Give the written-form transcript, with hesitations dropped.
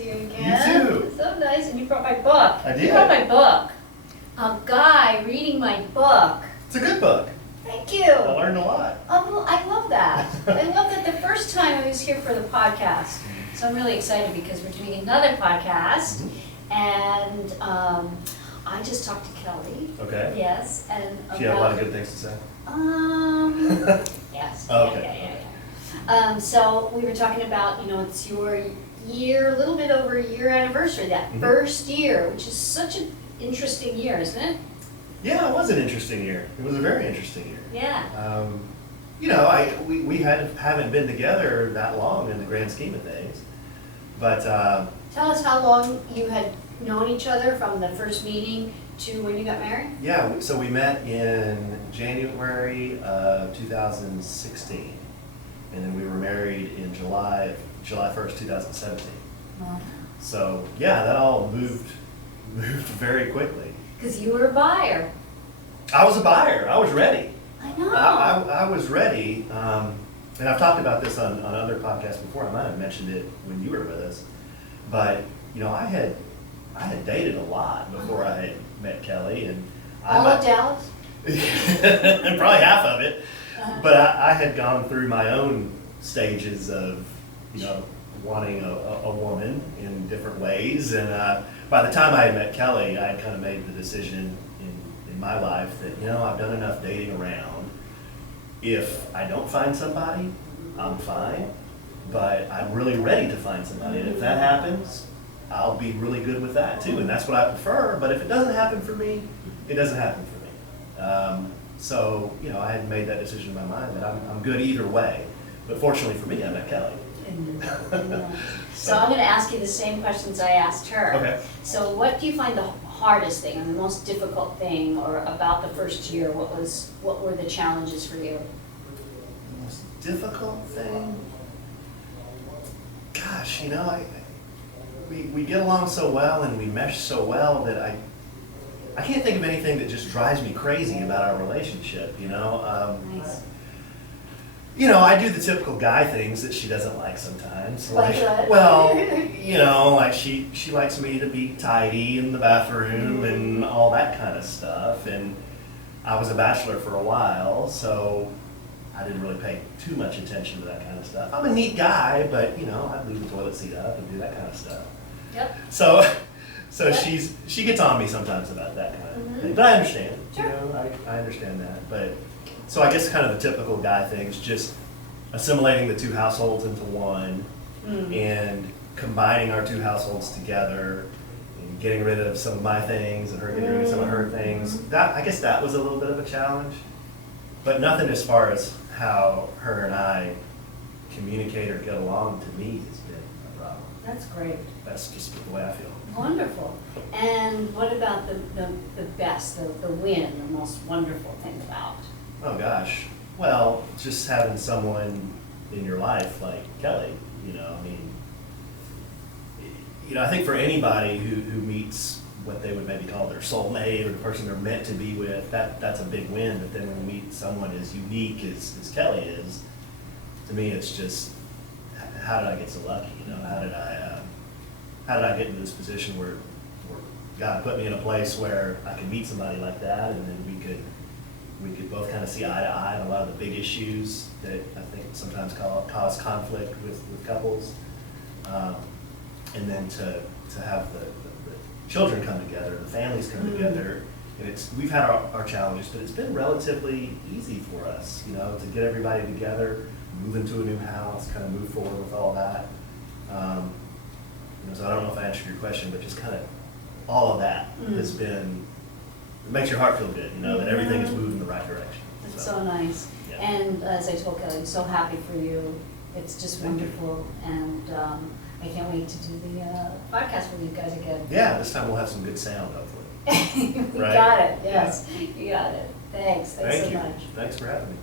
see you again. You too. So nice, and you brought my book. I did. You brought my book. A guy reading my book. It's a good book. Thank you. I learned a lot. Oh, well, I love that. I love that the first time I was here for the podcast. So I'm really excited because we're doing another podcast. And I just talked to Kelly. Okay. Yes, and She had a lot of good things to say. Yes. Okay. Yeah. So we were talking about, it's your year, a little bit over a year anniversary, that first year, which is such an interesting year, isn't it? Yeah, it was an interesting year. It was a very interesting year. Yeah. We haven't been together that long in the grand scheme of things, but Tell us how long you had known each other from the first meeting to when you got married? yeah. So we met in January of 2016, and then we were married in July 1st, 2017. Wow. So yeah, that all moved very quickly. Because you were a buyer. I was a buyer. I was ready. I know. I was ready, and I've talked about this on other podcasts before. I might have mentioned it when you were with us, but I had dated a lot before I had met Kelly, and All of Dallas? and probably half of it. But I had gone through my own stages of wanting a woman in different ways, and by the time I had met Kelly, I had kind of made the decision in my life that I've done enough dating around. If I don't find somebody, I'm fine, but I'm really ready to find somebody, and if that happens, I'll be really good with that too, and that's what I prefer. But if it doesn't happen for me, it doesn't happen for me. So I had made that decision in my mind that I'm good either way. But fortunately for me, I met Kelly. So I'm going to ask you the same questions I asked her. Okay. So what do you find the hardest thing, or the most difficult thing, or about the first year? What were the challenges for you? The most difficult thing? Gosh, we get along so well and we mesh so well that I can't think of anything that just drives me crazy about our relationship. Nice. I do the typical guy things that she doesn't like sometimes. Like what? Well, like she likes me to be tidy in the bathroom and all that kind of stuff. And I was a bachelor for a while, so I didn't really pay too much attention to that kind of stuff. I'm a neat guy, but I'd leave the toilet seat up and do that kind of stuff. Yep. So Yep. she gets on me sometimes about that kind of thing. But I understand. Sure. I understand that. But so I guess kind of the typical guy things, just assimilating the two households into one and combining our two households together and getting rid of some of my things and her getting rid of some of her things. I guess that was a little bit of a challenge. But nothing as far as how her and I communicate or get along, to me, has been a problem. That's great. That's just the way I feel. Wonderful. And what about the best, the win, the most wonderful thing about? Oh gosh. Well, just having someone in your life like Kelly, I think for anybody who meets what they would maybe call their soulmate or the person they're meant to be with, that's a big win. But then when you meet someone as unique as Kelly is, to me it's just, how did I get so lucky? How did I get into this position where God put me in a place where I could meet somebody like that, and then we could both kind of see eye to eye on a lot of the big issues that I think sometimes cause conflict with couples, and then to have the children come together, the families come together, and we've had our challenges, but it's been relatively easy for us, to get everybody together, move into a new house, kind of move forward with all that. So I don't know if I answered your question, but just kind of all of that has been, it makes your heart feel good, that everything is moving in the right direction. It's so nice. Yeah. And as I told Kelly, I'm so happy for you. It's just Thank you. wonderful. And I can't wait to do the podcast with you guys again. Yeah, this time we'll have some good sound, hopefully. You Right? got it. Yes, you got it. Thanks. Thanks Thank so you. much. Thanks for having me.